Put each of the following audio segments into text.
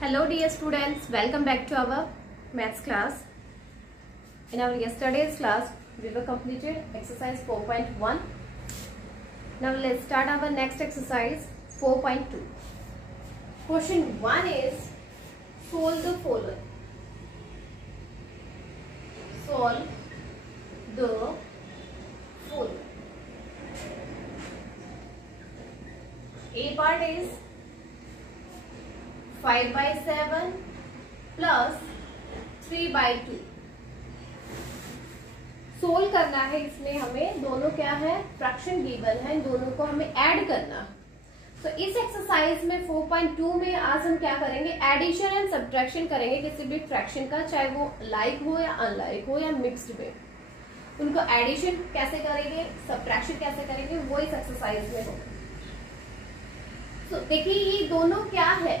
Hello dear students, welcome back to our maths class. In our yesterday's class, we were completed exercise 4.1. Now let's start our next exercise 4.2. Question 1 is solve the following. Solve the following. A part is 5/7 plus 3/2. Solve करना है, इसमें हमें दोनों क्या है, fraction given है, इन दोनों को हमें ऐड करना है. तो इस एक्सरसाइज में 4.2 में आज हम क्या करेंगे, एडिशन एंड सब्ट्रैक्शन करेंगे किसी भी फ्रैक्शन का, चाहे वो लाइक हो या अनलाइक हो या मिक्स्ड में. उनको एडिशन कैसे करेंगे, सब्ट्रैक्शन कैसे करेंगे, वो इस एक्सरसाइज में होगा. तो देखिए ये दोनों क्या है,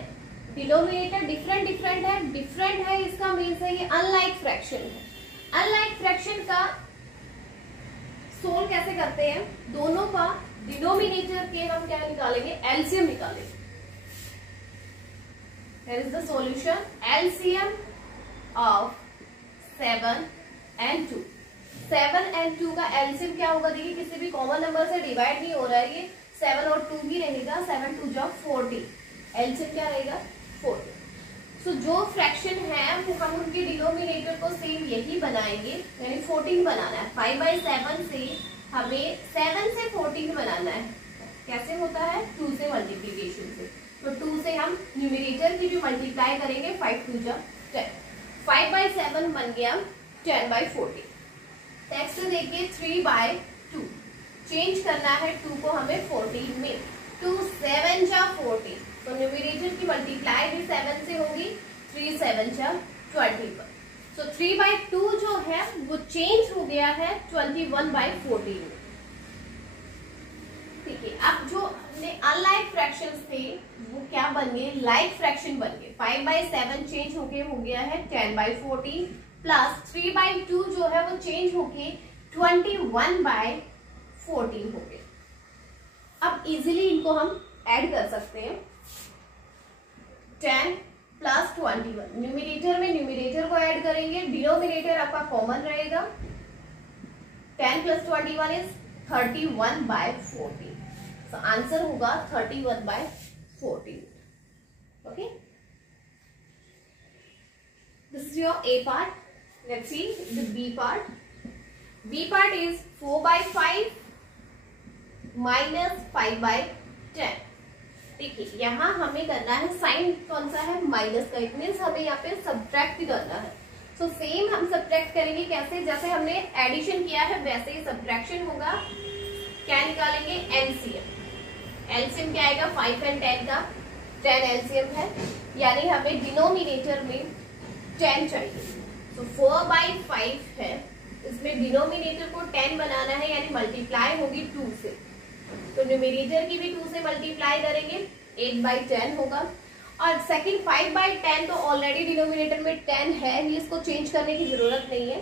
डिनोमिनेटर डिफरेंट है, इसका मीन्स है ये अनलाइक फ्रैक्शन है. अनलाइक फ्रैक्शन का सोल्व कैसे करते हैं, दोनों का डिनोमिनेटर के हम क्या निकालेंगे, एलसीएम निकालेंगे. Here is the solution, LCM of 7 and 2. 7 and 2 का एलसीएम क्या होगा, देखिए किसी भी कॉमन नंबर से डिवाइड नहीं हो रहा है, ये 7 और 2 भी रहेगा, 7 2 जा 40. एलसीएम क्या रहेगा, 40. सो जो फ्रैक्शन है वो हम उनके डिनोमिनेटर को सेम यही बनाएंगे, यानी 14 बनाना है. 5/7 से हमें 7 से 14 बनाना है. कैसे होता है, 2 से मल्टीप्लीकेशन से. तो 2 से हम न्यूमरेटर की भी मल्टीप्लाई करेंगे, 5 2 जा 10. 5/7 बन गया 10/40. नेक्स्ट देखिए 3/2. चेंज करना है 2 को हमें 14 में. 2 7 जा 40. तो न्यूमरेटर की मल्टीप्लाई भी 7 से होगी, 3 7 जा 21. सो 3/2 जो है वो चेंज हो गया है 21/14. ठीक है, अब जो अपने अनलाइक फ्रैक्शंस थे वो क्या बन गए, लाइक फ्रैक्शन बन गए. 5/7 चेंज हो गया है 10/14 प्लस 3/2 जो है वो चेंज होके 21/14 हो गया. अब इजीली इनको हम ऐड कर सकते हैं. 10 प्लस 21, न्यूमरेटर में न्यूमरेटर को ऐड करेंगे, डिनोमिनेटर आपका कॉमन रहेगा. 10 प्लस 21 इज 31/14. सो आंसर होगा 31/14. Okay, this is your A part. Let's see the B part. B part is 4/5 minus 5/10. देखिए यहाँ हमें करना है, साइन कौन सा है, माइनस का. इट मीन्स हमें यहाँ पे सब्ट्रैक्ट भी करना है. सो सेम हम सब्ट्रैक्ट करेंगे कैसे, जैसे हमने एडिशन किया है वैसे ही सब्ट्रैक्शन होगा. क्या निकालेंगे, एलसीएम. एलसीएम क्या आएगा, 5 और 10 का. 10 एलसीएम है, यानी हमें डिनोमिनेटर में 10 चाहिए. सो 4/5 है, इसमें डिनोमिनेटर को 10 बनाना है, यानी मल्टीप्लाई होगी 2 से. तो न्यूमरेटर की भी 2 से मल्टीप्लाई करेंगे, 8/10 होगा. और सेकंड 5/10 तो ऑलरेडी डिनोमिनेटर में 10 है, इसको चेंज करने की जरूरत नहीं है.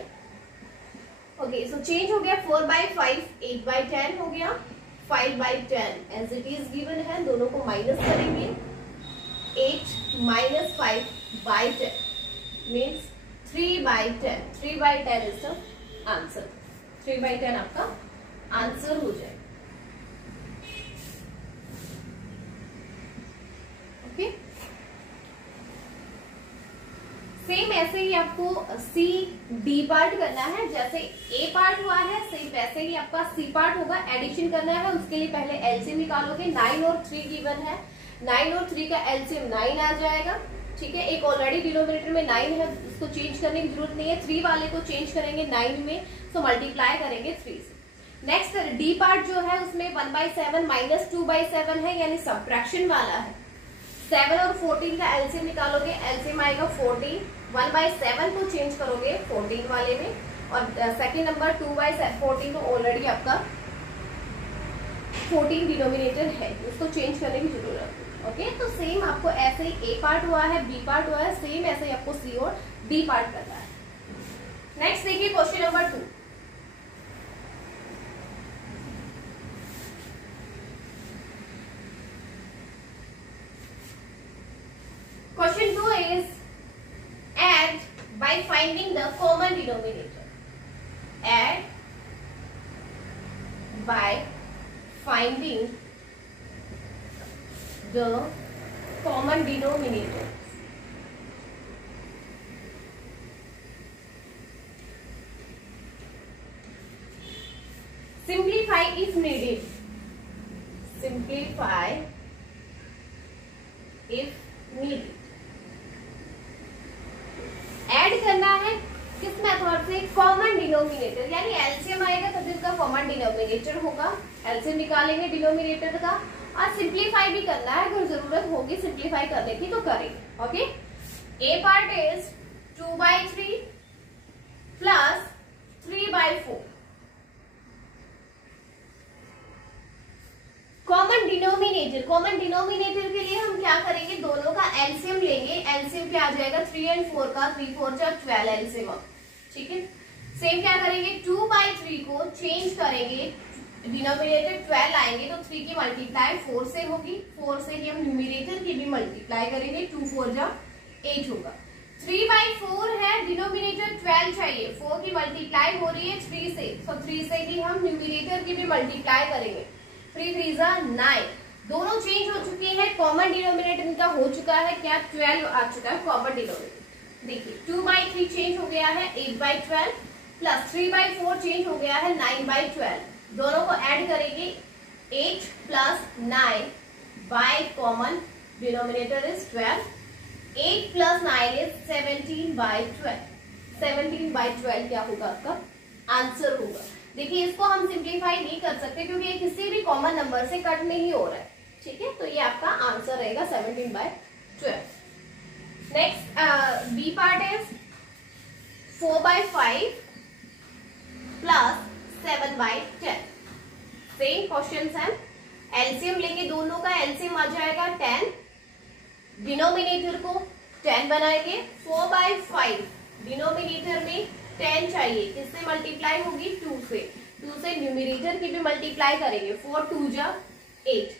ओके, सो चेंज हो गया 4/5, 8/10 हो गया. 5/10 एज इट इज गिवन है, दोनों को माइनस करेंगे. 8 minus 5/10 means 3/10. 3/10 is the answer. 3/10 आपका आंसर हो जाए. सेम ऐसे ही आपको सी डी पार्ट करना है. जैसे ए पार्ट हुआ है सेम वैसे ही आपका सी पार्ट होगा. एडिशन करना है, उसके लिए पहले एलसीएम निकालोगे. 9 और 3 गिवन है, 9 और 3 का एलसीएम 9 आ जाएगा. ठीक है, एक ऑलरेडी डिनोमिनेटर में 9 है, उसको चेंज करने की जरूरत नहीं है. 3 वाले को चेंज करेंगे 9 में, सो मल्टीप्लाई करेंगे 3 से. नेक्स्ट डी पार्ट जो है उसमें 1/7 माइनस 2/7 है, यानी सब्ट्रैक्शन वाला है. 7 और 14 का एलसीएम निकालोगे, एलसीएम आएगा 14. 1/7 को चेंज करोगे 14 वाले में, और सेकंड नंबर 2/14 तो ऑलरेडी आपका 14 डिनोमिनेटर है, उसको चेंज करने की जरूरत है. ओके, तो सेम आपको ऐसे ही ए पार्ट हुआ है, बी पार्ट हुआ है, सेम ऐसे ही आपको सी और डी पार्ट करना है. नेक्स्ट देखिए question number 2. Question 2 by finding the common denominator. Add by finding the common denominator. Simplify if needed. Simplify if needed. Add करना है किस मेथड से? कॉमन डिनोमिनेटर, यानी एलसीएम आएगा तब इसका कॉमन डिनोमिनेटर होगा, एलसीएम निकालेंगे डिनोमिनेटर का, और सिंप्लीफाई भी करना है, अगर जरूरत होगी सिंप्लीफाई करने की तो करेंगे। Okay, A part is 2/3 plus 3/4। Common denominator के लिए हम क्या करेंगे? दोनों का एलसीएम लेंगे। एलसीएम क्या आ जाएगा? 3 और 4 का, 3 4 जा 12 एलसीएम। ठीक है, सेम क्या करेंगे? 2/3 को चेंज करेंगे, डिनोमिनेटर 12 आएंगे तो 3 की मल्टीप्लाई 4 से होगी, 4 से ही हम न्यूमिनेटर की भी मल्टीप्लाई करेंगे, 2 4 जा 8 होगा। 3/4 है, डिनोमिनेटर 12 चाहिए, 4 की मल्टीप्लाई हो रही है 3 से, तो 3 से ही हम न्यूमिनेटर की भी मल्टीप्लाई करेंगे, 3 3 जा 9। दोनों चेंज हो चुके हैं, कॉमन डिनोमिनेटर इनका हो चुका है क्या? 12 आ चुका है कॉमन डिनोमिनेटर। देखिए 2/3 चेंज हो गया है 8/12 प्लस 3/4 चेंज हो गया है 9/12। दोनों को ऐड करेंगे, 8 plus 9 by common denominator is 12, 8 plus 9 is 17/12। 17/12 क्या होगा? आपका आंसर होगा। देखिए इसको हम सिंप्लीफाई नहीं कर सकते क्योंकि ये किसी भी कॉमन नंबर से कट नहीं हो रहा है। ठीक है, तो ये आपका आंसर रहेगा 17/12। Next B part is 4/5 plus 7/10। Same question है, एलसीएम लेंगे, दोनों का एलसीएम आ जाएगा 10, डिनोमिनेटर को 10 बनाएंगे। 4/5 डिनोमिनेटर में 10 चाहिए, किससे मल्टीप्लाई होगी? 2 से, 2 से न्यूमिनेटर की भी मल्टीप्लाई करेंगे, 4 2 जा 8।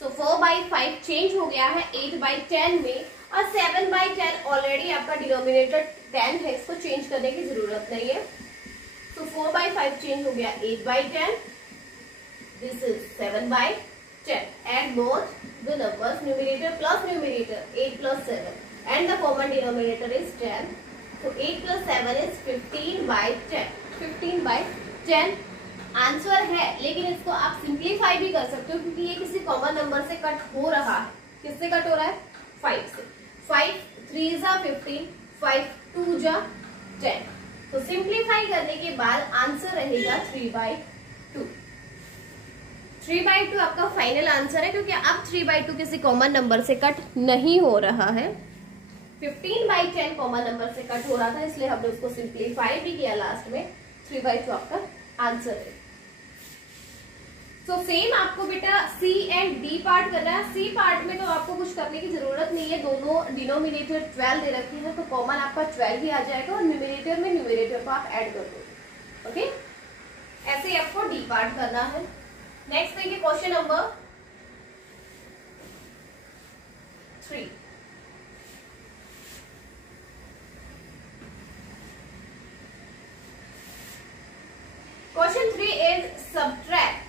सो 4/5 चेंज हो गया है 8/10 में, और 7/10 ऑलरेडी आपका डिनोमिनेटर 10 है, इसको चेंज करने की जरूरत नहीं है। तो 4/5 चेंज हो गया 8/10, this is 7/10। Add both the numbers, numerator plus numerator, 8 plus 7 and the common denominator is 10। तो 8 प्लस 7 इज 15/10। 15/10 आंसर है, लेकिन इसको आप सिंप्लीफाई भी कर सकते हो क्योंकि ये किसी कॉमन नंबर से कट हो रहा है। किससे कट हो रहा है? 5 से। 5 3 जा 15, 5 2 जा 10। तो सिंप्लीफाई करने के बाद आंसर रहेगा 3/2। 3/2 आपका फाइनल आंसर है क्योंकि अब 3/2 किसी कॉमन नंबर से कट नहीं हो रहा है। 15/10 कॉमन नंबर से कट हो रहा था, इसलिए हमने उसको सिंप्लीफाई भी किया लास्ट में। 3/2 आपका आंसर है। तो सेम आपको बेटा सी एंड डी पार्ट करना है। सी पार्ट में तो आपको कुछ करने की जरूरत नहीं है, दोनों डिनोमिनेटर 12 दे रखी है, तो कॉमन आपका 12 ही आ जाएगा और न्यूमिनेटर में न्यूमिनेटर को आप ऐड कर दो। ओके, ऐसे ही आपको डी पार्ट करना है। नेक्स्ट देखिए question number 3। Question 3 is subtract.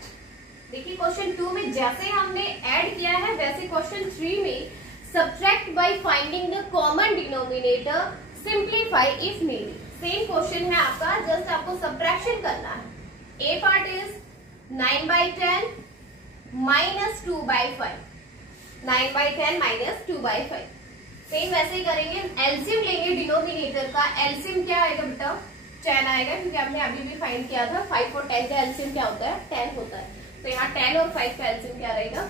देखिए क्वेश्चन 2 में जैसे हमने ऐड किया है वैसे क्वेश्चन 3 में subtract by finding the common denominator, simplify if needed. Same question है आपका, जस्ट आपको सब्ट्रैक्शन करना है। A part is 9/10 minus 2/5। 9/10 minus 2/5। Same वैसे ही करेंगे, एलसीएम लेंगे डिनोमिनेटर का। एलसीएम क्या आएगा बेटा? 10 आएगा क्योंकि आपने अभी भी फाइंड किया था 5 और 10 का एलसीएम क्या होता है? 10 होता है। तो यहाँ 10 और 5 का एलसीएम क्या रहेगा?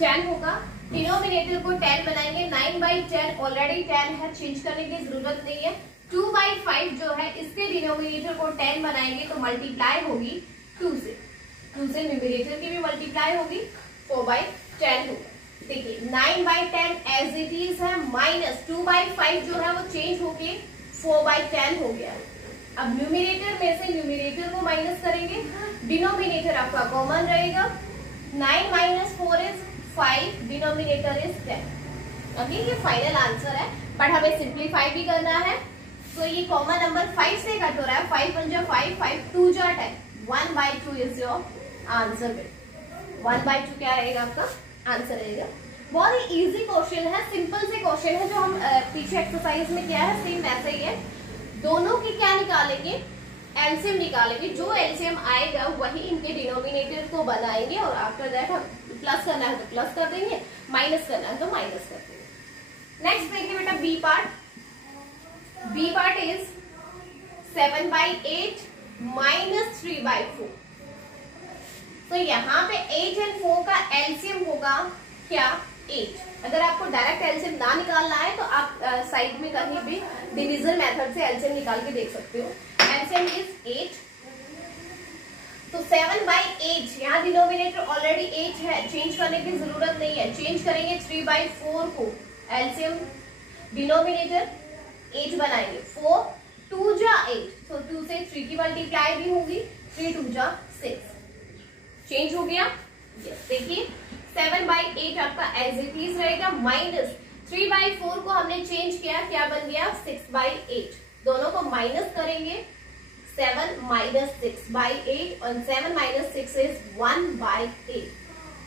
10 होगा। डिनोमिनेटर को 10 बनाएंगे, 9/10 ऑलरेडी 10 है, चेंज करने की जरूरत नहीं है। 2/5 जो है इसके डिनोमिनेटर को 10 बनाएंगे तो मल्टीप्लाई होगी 2 से, 2 से न्यूमिनेटर की भी मल्टीप्लाई होगी, 4/10 होगा। देखिए 9/10 एज इट इज है, माइनस 2/5 जो है वो चेंज होके 4/10 हो गया। अब न्यूमिनेटर में से न्यूमिनेटर को माइनस करेंगे, डिनोमिनेटर आपका कॉमन रहेगा। 9 minus 4 is 5, denominator is 10। Okay, ये फाइनल आंसर है, बट हमें सिंप्लीफाई भी करना है। तो ये कॉमन नंबर 5 से कट हो रहा है, 5 1 जा 5, 5 2 जा 10, 1/2 इज योर आंसर बेटा। 1/2 क्या रहेगा आपका आंसर रहेगा। बहुत ही इजी क्वेश्चन है, सिंपल से क्वेश्चन है जो हम पीछे एक्सरसाइज में किया है, सेम वैसा ही है। दोनों की क्या निकालेंगे, एलसीएम निकालेंगे, जो एलसीएम आएगा वही इनके डिनोमिनेटर को बनाएंगे और आफ्टर दैट हम प्लस करना है तो प्लस कर देंगे, माइनस करना है तो माइनस कर देंगे। नेक्स्ट देखिए बेटा B part. B part is 7/8 minus 3/4। तो यहाँ पे 8 और 4 का एलसीएम होगा क्या 8। अगर आपको डायरेक्ट एलसीएम ना निकालना है तो आप साइड में कहीं भी डिवीजन मेथड से एलसीएम निकाल के देख सकते हो। एलसीएम इज 8, तो 7/8, यहाँ डिनोमिनेटर ऑलरेडी 8 है, चेंज करने की जरूरत नहीं है। चेंज करेंगे 3/4 को, एलसीएम डिनोमिनेटर 8 बनाएंगे, 4 2 जा 8, तो 2 से 3 की मल्टीप्लाई भी होगी, 3 2 जा 6, चेंज हो गया। यस देखिए 7/8 आपका एज इट इज रहेगा, माइनस 3/4 को हमने चेंज किया, क्या बन गया 6/8। दोनों को माइनस करेंगे, 7 माइनस 6/8 और 7 माइनस 6 इज 1/8।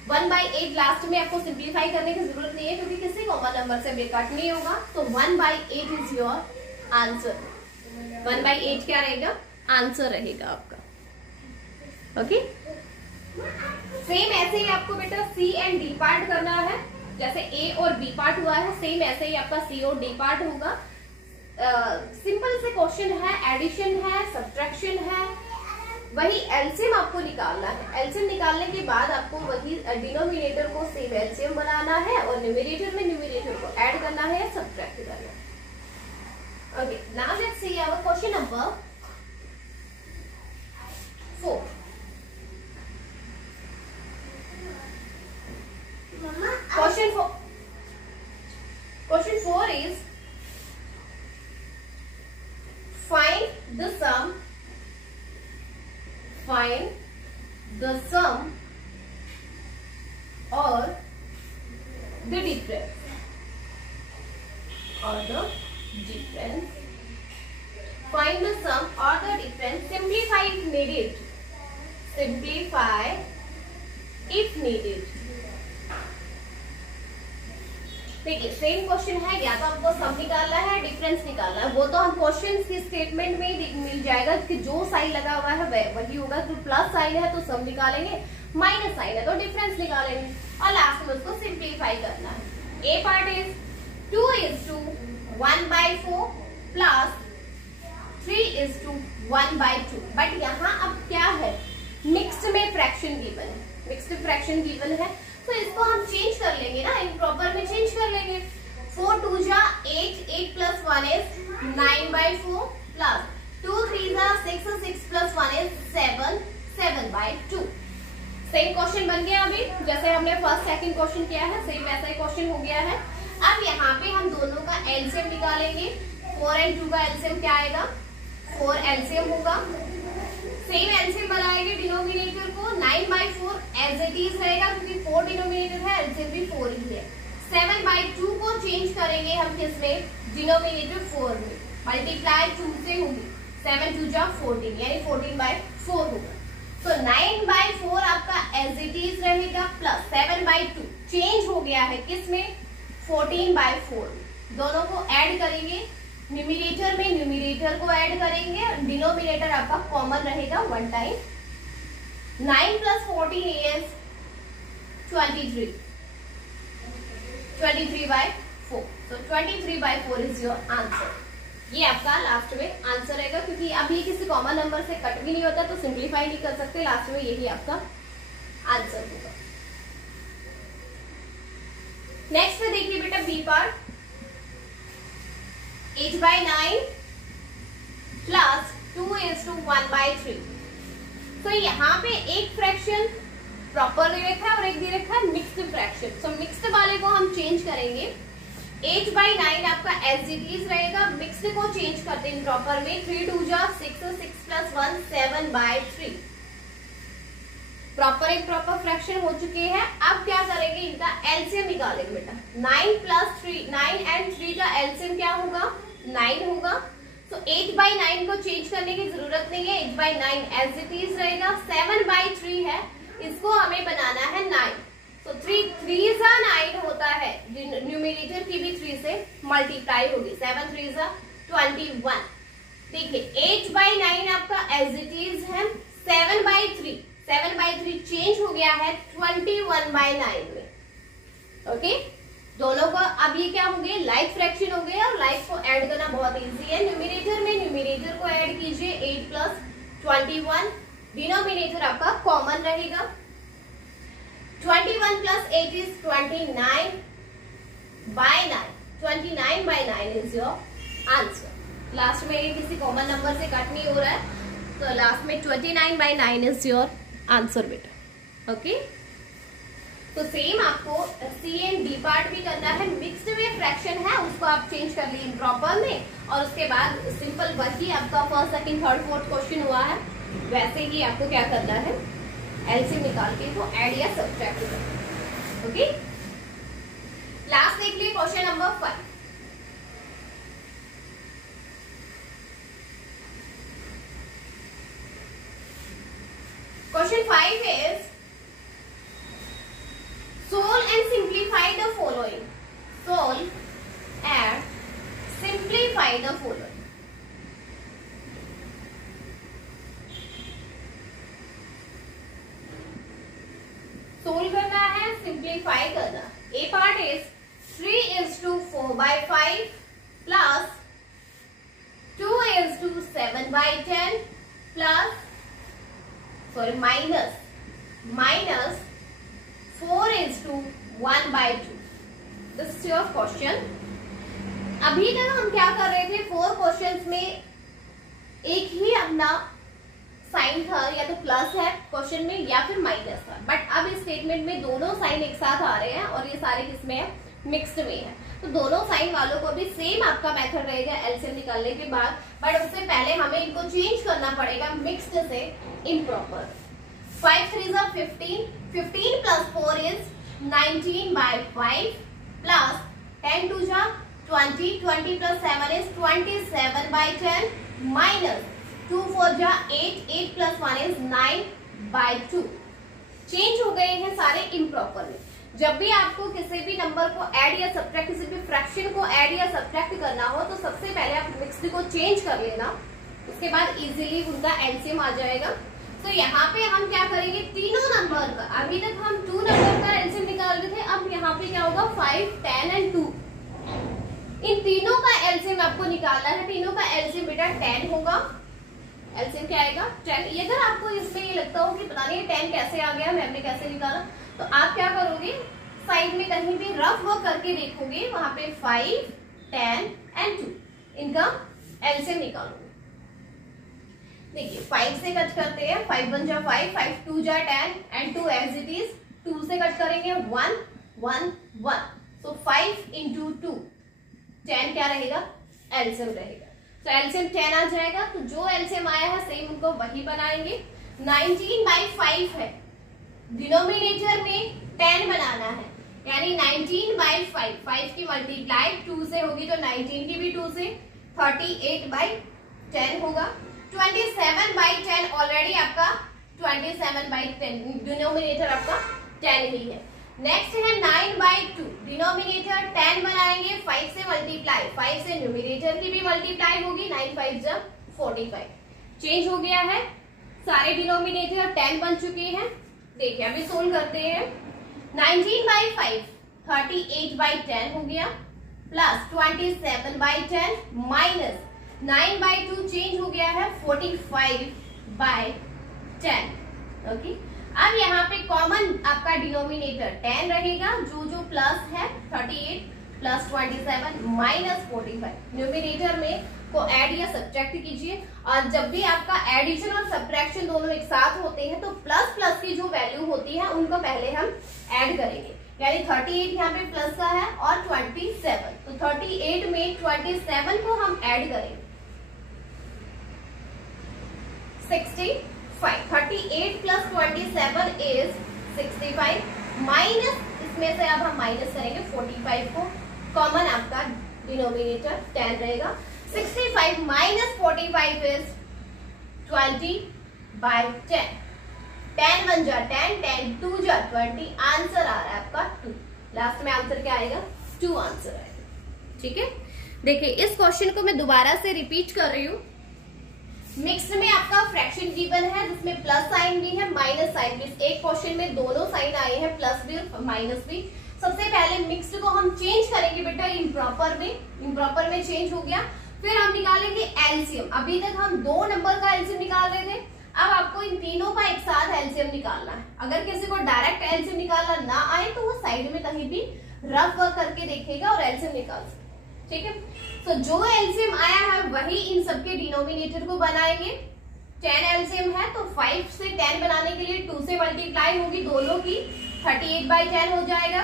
1/8 लास्ट में आपको सिंप्लीफाई करने की जरूरत नहीं है क्योंकि किसी कॉमन नंबर से कट नहीं होगा, तो 1/8 इज योर आंसर। 1/8 क्या रहेगा आंसर रहेगा आपका। ओके सेम ऐसे ही आपको बेटा सी एंड डी पार्ट करना है, जैसे ए और बी पार्ट हुआ है, सेम ऐसे ही आपका सी और डी पार्ट होगा। सिंपल से क्वेश्चन है, एडिशन है, सब्ट्रैक्शन है, वही एलसीएम आपको निकालना है। एलसीएम निकालने के बाद आपको वही डिनोमिनेटर को सेम एलसीएम बनाना है और न्यूमरेटर में न्यूमरेटर को ऐड करना है या सब्ट्रैक्ट करना है। Okay now let's see our question number 4। Question 4 is find the sum or the difference find the sum or the difference, simplify if needed। देखिए सेम क्वेश्चन है, या तो आपको सम निकालना है, डिफरेंस निकालना है, वो तो हम क्वेश्चन की स्टेटमेंट में ही मिल जाएगा कि जो साइन लगा हुआ है वही होगा। तो प्लस साइन है तो सम निकालेंगे, माइनस साइन है तो डिफरेंस निकालेंगे और लास्ट में उसको सिंप्लीफाई करना है। A part is 2:1/4 plus 3:1/2। But यहाँ अब क्या है, मिक्स्ड में फ्रैक्शन गिवन है, मिक्स्ड फ्रैक्शन गिवन है तो इसको हम चेंज कर लेंगे ना, इम्प्रॉपर में चेंज कर लेंगे। 4 2 जा 8, 8 + 1 इज 9/4 प्लस 2 3 जा 6, 6 + 1 इज 7, 7/2। सेम क्वेश्चन बन गया। अभी जैसे हमने फर्स्ट सेकंड क्वेश्चन किया है सेम वैसा ही क्वेश्चन हो गया है। अब यहाँ पे हम दोनों का एलसीएम निकालेंगे। 4 और 2 का एलसीएम क्या आएगा, 4 एलसीएम होगा, सेम एलसीएम बनाएंगे डिनोमिनेटर को, 9/4 एज इट इज रहेगा क्योंकि 4 डिनोमिनेटर है, एलसीएम भी 4 ही है। 7/2 को चेंज करेंगे हम किसमें, डिनोमिनेटर 4 में, मल्टीप्लाई 2 से होगी, 7 2 जा 14 यानी 14/4 होगा। तो 9/4 आपका एज इट इज रहेगा प्लस 7/2 चेंज हो गया है किसमें, 14/4। दोनों को ऐड करेंगे, न्यूमरेटर में न्यूमरेटर को ऐड करेंगे, डिनोमिनेटर आपका कॉमन रहेगा 1 टाइम। 9 + 14 is 23, 23/4। तो 23/4 इज योर आंसर। ये आपका लास्ट में आंसर रहेगा क्योंकि अब ये किसी कॉमन नंबर से कट भी नहीं होता तो सिंप्लीफाई नहीं कर सकते, लास्ट में यही आपका आंसर होगा। नेक्स्ट में देखिए बेटा बी पार्ट, 8/9 प्लस 2:1/3। तो यहाँ पे एक फ्रैक्शन प्रॉपर दे रखा है और एक दे रखा है मिक्स्ड फ्रैक्शन। सो मिक्स्ड वाले को हम चेंज करेंगे, 8/9 आपका एज इट इज रहेगा, मिक्स्ड को चेंज करते हैं प्रॉपर में, 3 2 जा 6, 6 + 1 7/3। प्रॉपर एक प्रॉपर फ्रैक्शन हो चुके हैं। अब क्या करेंगे, इनका एलसीएम निकालेंगे बेटा। 9 + 3, 9 और 3 का एलसीएम क्या होगा, 9 होगा। सो 8/9 को चेंज करने की जरूरत नहीं है, 8/9 एज इट इज रहेगा। 7/3 है, इसको हमें बनाना है 9। तो 3 9 होता है, न्यूमरेटर की भी 3 से मल्टीप्लाई होगी। 7 3 21। देखिए 8/9 आपका एज इट इज है। 7/3 चेंज हो गया है 21/9 में। ओके, दोनों का अब ये क्या हो गया, लाइक फ्रैक्शन हो गया, और लाइक को ऐड करना बहुत इजी है। न्यूमरेटर में न्यूमरेटर को ऐड कीजिए, 8 + 21। डिनोमिनेटर आपका कॉमन रहेगा। 21 + 8 is 29/9। 29/9 is your answer. Last में ये किसी कॉमन नंबर से कट नहीं हो रहा है, तो लास्ट में 29/9 इज योर आंसर बेटा। ओके, तो सेम आपको सी एंड डी पार्ट भी करना है। मिक्स्ड में फ्रैक्शन है, उसको आप चेंज कर लिए इम्प्रॉपर में, और उसके बाद सिंपल वही आपका first second third fourth question हुआ है, वैसे ही आपको क्या करना है, एलसीएम निकाल के वो ऐड या सब्ट्रैक्ट करना। ओके, लास्ट देख लिए question number 5। Question 5 is solve and simplify the following. Solve and simplify the following. Solve करना है, simplify करना। A part is 3:4/5 plus 2:7/10 plus minus 4:1/2। This is your question. अभी तक हम क्या कर रहे थे, 4 क्वेश्चंस में एक ही अपना साइन था, या तो प्लस है क्वेश्चन में या फिर माइनस था, बट अब इस स्टेटमेंट में दोनों साइन एक साथ आ रहे हैं, और ये सारे किसमें है, मिक्स्ड में है। तो दोनों साइन वालों को भी सेम आपका मेथड रहेगा एलसीएम निकालने के बाद, बट उससे पहले हमें इनको चेंज करना पड़ेगा मिक्स्ड से improper. 5 3 are 15. 15 plus 4 is 19/5 plus 10 2 are 20. 20 plus 7 is 27/10 minus 2 4 are 8. 8 plus 1 is 9/2। Change हो गए हैं सारे इम्प्रॉपर में। जब भी आपको किसी भी नंबर को ऐड या सब्ट्रैक्ट, किसी भी फ्रैक्शन को ऐड या सब्ट्रैक्ट करना हो, तो सबसे पहले आप मिक्स्ड को चेंज कर लेना, उसके बाद इजीली उनका एलसीएम आ जाएगा। तो यहाँ पे हम क्या करेंगे, तीनों नंबर का, अभी तक हम 2 नंबर का एलसीएम निकाल रहे थे, अब यहाँ पे क्या होगा 5 10 और 2। इन तीनों का एलसीएम आपको निकालना है। तीनों का एलसीएम बेटा 10 होगा। एलसीएम क्या आएगा 10। अगर आपको इसमें ये लगता हो कि पता नहीं 10 कैसे आ गया, मैंने कैसे निकाला, तो आप क्या करोगे, साइड में कहीं भी रफ वर्क करके देखोगे, वहां पे 5 10 और 2 इनका एलसीएम निकालोगे। देखिए 5 से कट करते हैं, 5 1 जा 5, 5 2 जा 10 एंड 2 एज इट इज। 2 से कट करेंगे 1 1 1, सो 5 × 2 10 क्या रहेगा, एलसीएम रहेगा। तो एलसीएम 10 आ जाएगा। तो जो एलसीएम आया है सेम उनको वही बनाएंगे। 19/5 है, डिनोमिनेटर में 10 बनाना है, यानी 19/5, 5 की मल्टीप्लाई 2 से होगी, तो 19 की भी 2 से, 38/10 होगा। 27/10 ऑलरेडी आपका 27/10, डिनोमिनेटर आपका 10 ही है। नेक्स्ट है 9/2, डिनोमिनेटर 10 बनाएंगे, 5 से मल्टीप्लाई, 5 से न्यूमिनेटर की भी मल्टीप्लाई होगी, 9 5 जा 45। चेंज हो गया है, सारे डिनोमिनेटर 10 बन चुके हैं। देखिए अभी सोल्व करते हैं। 19/5 38/10 हो गया, प्लस 27/10 माइनस 9/2 चेंज हो गया है 45/10। ओके, अब यहाँ पे कॉमन आपका डिनोमिनेटर 10 रहेगा, जो प्लस है 38 प्लस 27 माइनस 45। न्यूमिनेटर में को ऐड या सब्ट्रैक्ट कीजिए, और जब भी आपका एडिशन और सब्ट्रैक्शन दोनों एक साथ होते हैं तो प्लस प्लस की जो वैल्यू होती है उनको पहले हम ऐड करेंगे। यानी 38 यहाँ पे प्लस का है और 27, तो 38 में 27 को हम ऐड करेंगे 65। 38 प्लस 27 इज 65, माइनस इसमें से अब हम माइनस करेंगे 45 को, कॉमन आपका डिनोमिनेटर 10 रहेगा। 65 माइनस 45 इज 20/10। 10 1 जा 10, 10 2 जा 20, आंसर आ रहा है आपका 2। लास्ट में आंसर क्या आएगा? 2 आंसर आएगा। ठीक है, देखिए इस क्वेश्चन को मैं दोबारा से रिपीट कर रही हूँ। मिक्स्ड में आपका फ्रैक्शन गिवन है जिसमें प्लस साइन भी है माइनस साइन भी। एक क्वेश्चन में दोनों साइन आए हैं, प्लस भी और माइनस भी। सबसे पहले मिक्स्ड को हम चेंज करेंगे बेटा इम्प्रॉपर में, इम्प्रॉपर में चेंज हो गया। फिर हम निकालेंगे एलसीएम। अभी तक हम 2 नंबर का एलसीएम निकाल रहे थे, अब आपको इन तीनों का एक साथ एलसीएम निकालना है। अगर किसी को डायरेक्ट एलसीएम निकालना ना आए तो वो साइड में कहीं भी रफ वर्क करके देखेगा और एलसीएम निकाल सकता। ठीक है, तो जो एलसीएम आया है वही इन सबके डिनोमिनेटर को बनाएंगे। 10 एलसीएम है तो 5 से 10 बनाने के लिए 2 से मल्टीप्लाई होगी दोनों की, 38/10 हो जाएगा।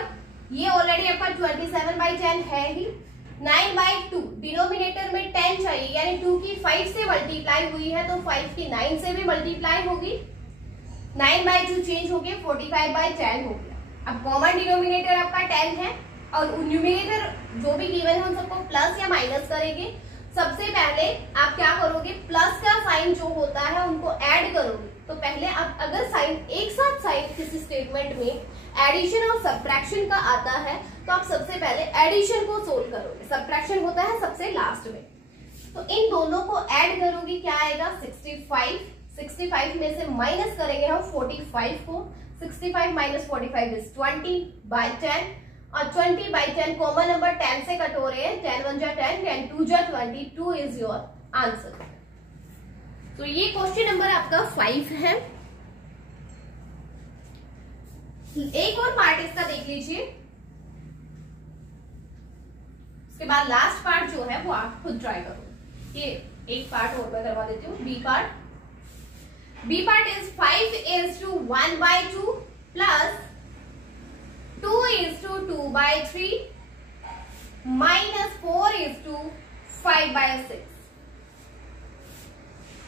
ये ऑलरेडी आपका 27/10 है ही। 9/2 डिनोमिनेटर में 10 चाहिए, यानी 2 की 5 से मल्टीप्लाई हुई है तो 5 की 9 से भी मल्टीप्लाई होगी। 9/2 चेंज हो गया, 45/10 हो गया। अब कॉमन डिनोमिनेटर आपका 10 है और न्यूमिनेटर जो भी गिवन है उन सबको प्लस या माइनस करेंगे। सबसे पहले आप क्या करोगे, प्लस का साइन जो होता है उनको ऐड करोगे। तो पहले आप अगर साइन एक साथ साइन किसी स्टेटमेंट में एडिशन और सब्ट्रैक्शन का आता है तो आप सबसे पहले एडिशन को सोल्व करोगे, सब्ट्रैक्शन होता है सबसे लास्ट में। तो इन दोनों को ऐड करोगे, क्या आएगा 65। 65 में से माइनस करेंगे हम 45 को। 65 माइनस 45 इज 20/10 और 20/10 कॉमन नंबर 10 से कट हो रहे हैं। 10 1 जा 10, 10 2 जा 20, 2 इज योर आंसर। तो ये क्वेश्चन नंबर आपका 5 है। एक और पार्ट इसका देख लीजिए, उसके बाद लास्ट पार्ट जो है वो आप खुद ट्राई करो। ये एक पार्ट और मैं करवा देती हूँ, B part. B part is 5:1/2 plus 2:2/3 minus 4:5/6।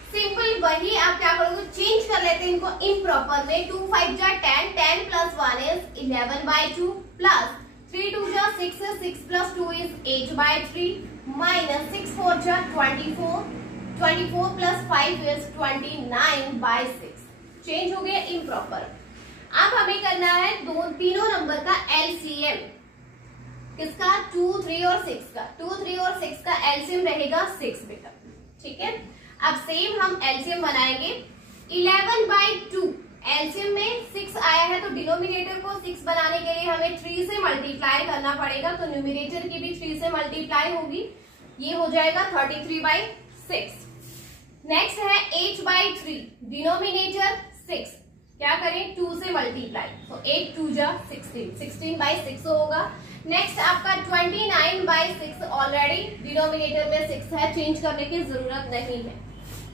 Simple वही आप क्या करोगे, चेंज कर लेते हैं इनको इम्प्रॉपर में। 2 5 जा 10, 10 प्लस 1 इज 11/2 प्लस 3 2 जा 6, 6 प्लस 2 इज 8/3 माइनस 6 4 जा 24, 24 प्लस 5 इज 29/6। चेंज हो गया इम्प्रॉपर। अब हमें करना है तीनों नंबर का एलसीएम। किसका? 2 3 और 6 का। 2 3 और 6 का एलसीएम रहेगा 6 बेटा। ठीक है, अब सेम हम एलसीएम बनाएंगे। 11/2 एलसीएम में 6 आया है तो डिनोमिनेटर को 6 बनाने के लिए हमें 3 से मल्टीप्लाई करना पड़ेगा, तो न्यूमिनेटर की भी 3 से मल्टीप्लाई होगी। ये हो जाएगा 33/6। नेक्स्ट है 8/3 डिनोमिनेटर 6, क्या करें 2 से मल्टीप्लाई, तो 8 2 जा 16, 16/6 होगा। नेक्स्ट आपका 29/6 ऑलरेडी डिनोमिनेटर में 6 है, चेंज करने की जरूरत नहीं है।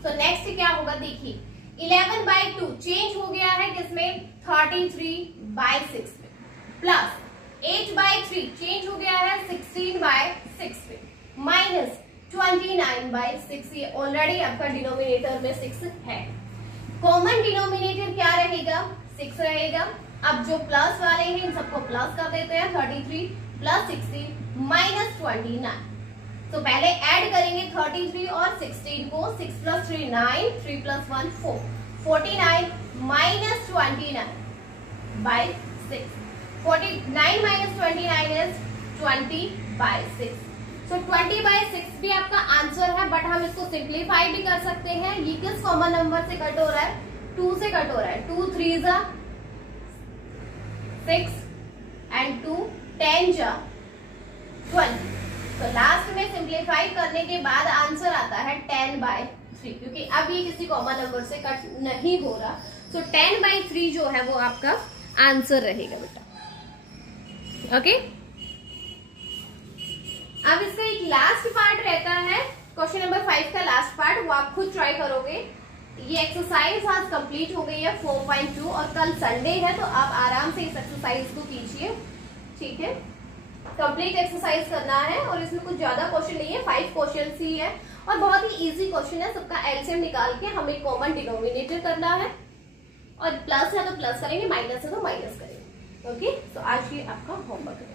तो नेक्स्ट क्या होगा देखिए, 11/2 चेंज हो गया है किसमें 33/6 में, प्लस 8/3 चेंज हो गया है 16/6 में, माइनस 29/6। ये ऑलरेडी आपका डिनोमिनेटर में 6 है। कॉमन डिनोमिनेटर क्या रहेगा 6 रहेगा। अब जो प्लस वाले हैं इन सबको प्लस कर देते हैं, 33 प्लस 16 माइनस 29। तो पहले ऐड करेंगे 33 और 16 को, 6 plus 3 9, 3 plus 1 4, 49 minus 29/6। 49 minus 29 is 20/6। तो 20/6 भी आपका आंसर है, बट हम इसको सिंप्लीफाई भी कर सकते हैं। ये किस कॉमन नंबर से कट हो रहा है? 2 से कट हो रहा है। 2 3 जा 6 एंड 2 10 जा 20। तो लास्ट में सिंप्लीफाई करने के बाद आंसर आता है 10/3, क्योंकि अब ये किसी कॉमन नंबर से कट नहीं हो रहा। तो 10/3 जो है वो आपका आंसर रहेगा बेटा। ओके, अब इसका एक लास्ट पार्ट रहता है, क्वेश्चन नंबर 5 का लास्ट पार्ट, वो आप खुद ट्राई करोगे। ये एक्सरसाइज आज कंप्लीट हो गई है 4.2 और कल संडे है तो आप आराम से इस एक्सरसाइज को कीजिए। ठीक है, कंप्लीट एक्सरसाइज करना है और इसमें कुछ ज्यादा क्वेश्चन नहीं है, 5 क्वेश्चन ही है और बहुत ही इजी क्वेश्चन है। सबका एलसीएम निकाल के हमें कॉमन डिनोमिनेटर करना है, और प्लस है तो प्लस करेंगे, माइनस है तो माइनस करेंगे। ओके, तो आज ये आपका होमवर्क है।